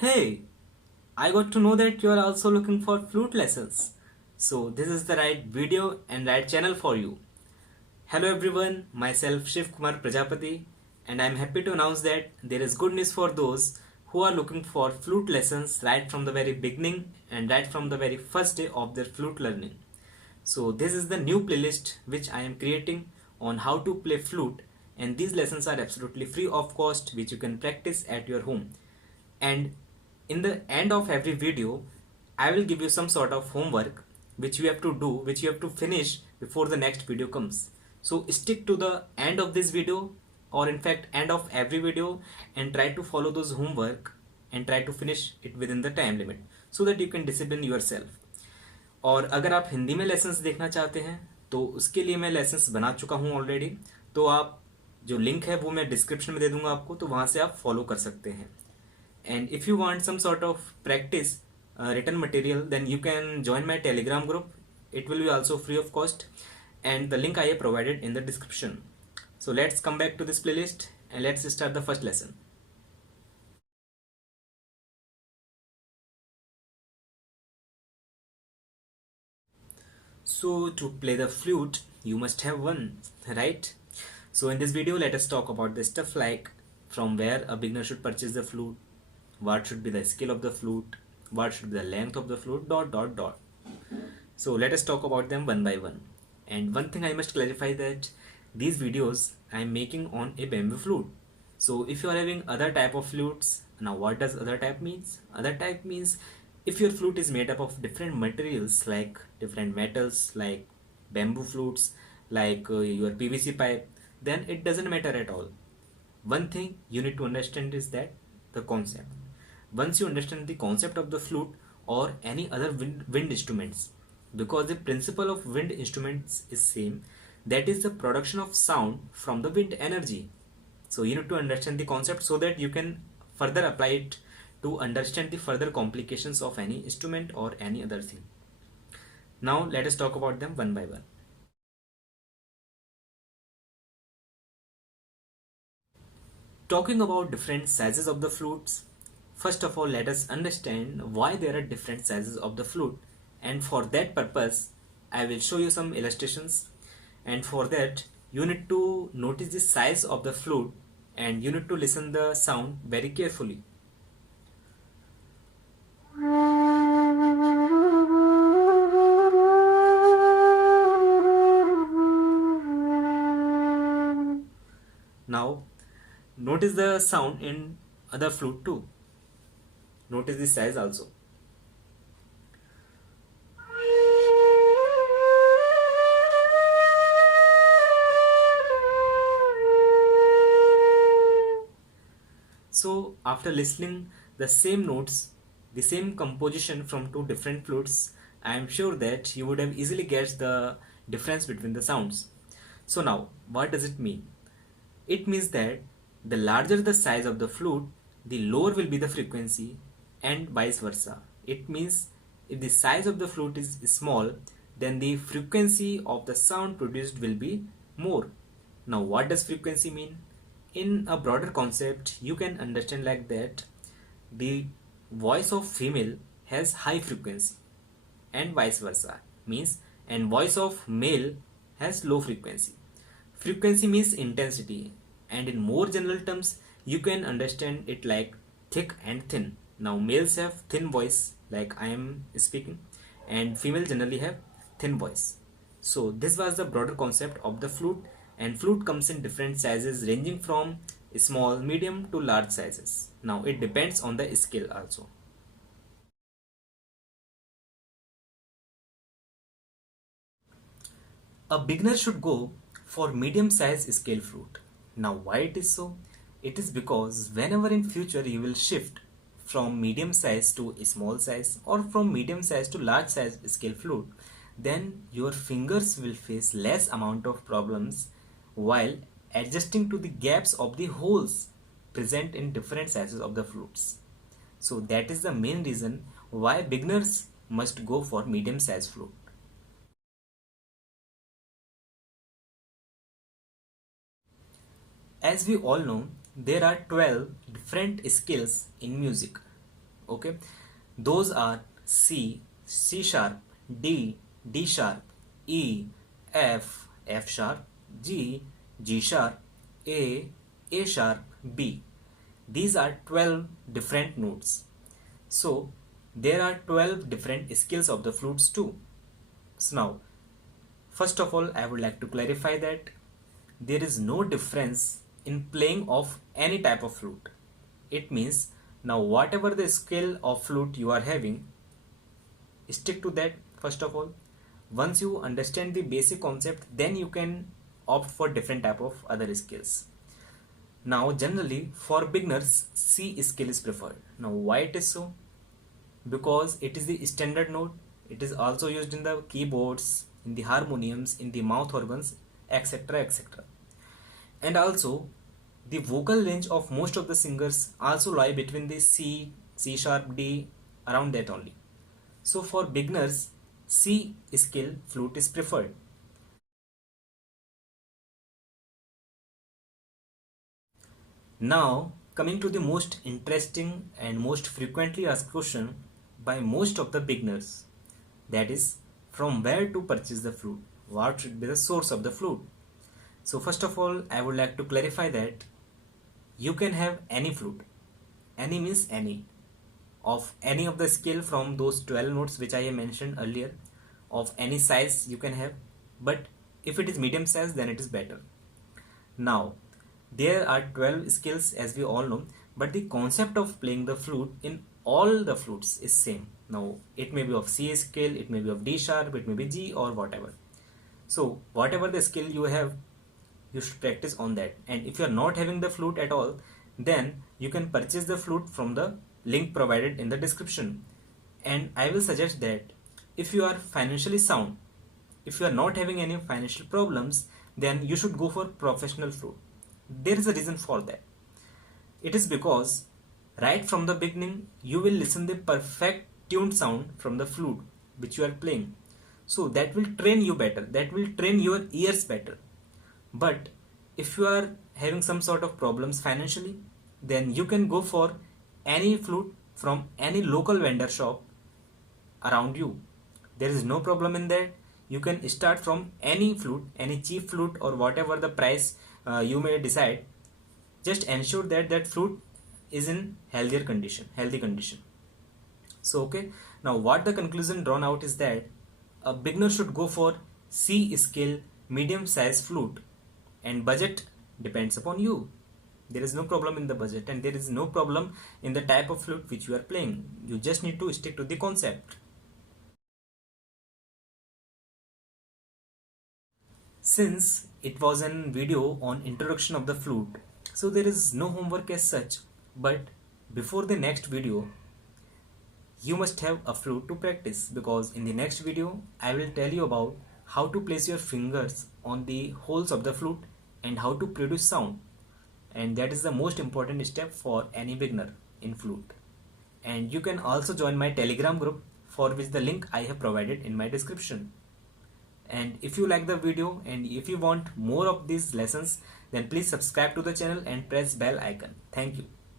Hey, I got to know that you are also looking for flute lessons. So this is the right video and right channel for you. Hello everyone, myself Shiv Kumar Prajapati, and I am happy to announce that there is good news for those who are looking for flute lessons right from the very beginning and right from the very first day of their flute learning. So this is the new playlist which I am creating on how to play flute, and these lessons are absolutely free of cost, which you can practice at your home. And in the end of every video, I will give you some sort of homework which you have to do, which you have to finish before the next video comes. So stick to the end of this video, or in fact end of every video, and try to follow those homework and try to finish it within the time limit so that you can discipline yourself. और अगर आप हिंदी में lessons देखना चाहते हैं तो उसके लिए मैं लेसन्स बना चुका हूँ ऑलरेडी। तो आप जो लिंक है वो मैं डिस्क्रिप्शन में दे दूंगा आपको, तो वहां से आप फॉलो कर सकते हैं। And if you want some sort of practice written material, then you can join my Telegram group. It will be also free of cost, and the link I have provided in the description. So let's come back to this playlist and let's start the first lesson. So to play the flute, you must have one, right? So in this video, let us talk about the stuff like from where a beginner should purchase the flute, what should be the scale of the flute, what should be the length of the flute, dot dot dot. So let us talk about them one by one. And one thing I must clarify that these videos I am making on a bamboo flute. So if you are having other type of flutes, now what does other type means? Other type means if your flute is made up of different materials like different metals like bamboo flutes, like your PVC pipe, then it doesn't matter at all. One thing you need to understand is that the concept. Once you understand the concept of the flute or any other wind instruments, because the principle of wind instruments is same, that is the production of sound from the wind energy. So you need to understand the concept so that you can further apply it to understand the further complications of any instrument or any other thing. Now let us talk about them one by one. Talking about different sizes of the flutes, first of all let us understand why there are different sizes of the flute, and for that purpose I will show you some illustrations, and for that you need to notice the size of the flute and you need to listen the sound very carefully. Now notice the sound in other flute too. Notice the size also. So after listening the same notes, the same composition from two different flutes, I am sure that you would have easily guessed the difference between the sounds. So now, what does it mean? It means that the larger the size of the flute, the lower will be the frequency, and vice versa. It means if the size of the flute is small, then the frequency of the sound produced will be more. Now what does frequency mean? In a broader concept, you can understand like that the voice of female has high frequency and vice versa, means, and voice of male has low frequency. Frequency means intensity, and in more general terms you can understand it like thick and thin. Now males have thin voice like I am speaking, and female generally have thin voice. So this was the broader concept of the flute, and flute comes in different sizes ranging from small, medium to large sizes. Now it depends on the scale also. A beginner should go for medium size scale flute. Now why it is so? It is because whenever in future you will shift from medium size to small size or from medium size to large size scale flute, then your fingers will face less amount of problems while adjusting to the gaps of the holes present in different sizes of the flutes. So that is the main reason why beginners must go for medium size flute. As we all know, there are 12 different scales in music. Okay, those are C, C sharp, D, D sharp, E, F, F sharp, G, G sharp, A sharp, B. These are 12 different notes. So there are 12 different scales of the flutes too. So now, first of all, I would like to clarify that there is no difference in playing of any type of flute. It means now whatever the scale of flute you are having, stick to that first of all. Once you understand the basic concept, then you can opt for different type of other scales. Now generally for beginners, C scale is preferred. Now why it is so? Because it is the standard note. It is also used in the keyboards, in the harmoniums, in the mouth organs, etc, etc. And also the vocal range of most of the singers also lie between the C, C sharp, D, around that only. So for beginners, C scale flute is preferred. Now coming to the most interesting and most frequently asked question by most of the beginners, that is, from where to purchase the flute? What should be the source of the flute? So first of all, I would like to clarify that you can have any flute. Any means any. Of any of the scale from those 12 notes which I have mentioned earlier. Of any size you can have. But if it is medium size, then it is better. Now, there are 12 scales as we all know. But the concept of playing the flute in all the flutes is same. Now, it may be of C scale, it may be of D sharp, it may be G or whatever. So, whatever the skill you have, you should practice on that. And if you are not having the flute at all, then you can purchase the flute from the link provided in the description. And I will suggest that if you are financially sound, if you are not having any financial problems, then you should go for professional flute. There is a reason for that. It is because right from the beginning you will listen the perfect tuned sound from the flute which you are playing. So that will train you better, that will train your ears better. But if you are having some sort of problems financially, then you can go for any flute from any local vendor shop around you. There is no problem in that. You can start from any flute, any cheap flute or whatever the price you may decide. Just ensure that that flute is in healthy condition. So okay, now what the conclusion drawn out is that a beginner should go for C scale medium size flute, and budget depends upon you. There is no problem in the budget and there is no problem in the type of flute which you are playing. You just need to stick to the concept. Since it was a video on introduction of the flute, so there is no homework as such, but before the next video you must have a flute to practice, because in the next video I will tell you about how to place your fingers on the holes of the flute and how to produce sound, and that is the most important step for any beginner in flute. And you can also join my Telegram group, for which the link I have provided in my description. And if you like the video and if you want more of these lessons, then please subscribe to the channel and press bell icon. Thank you.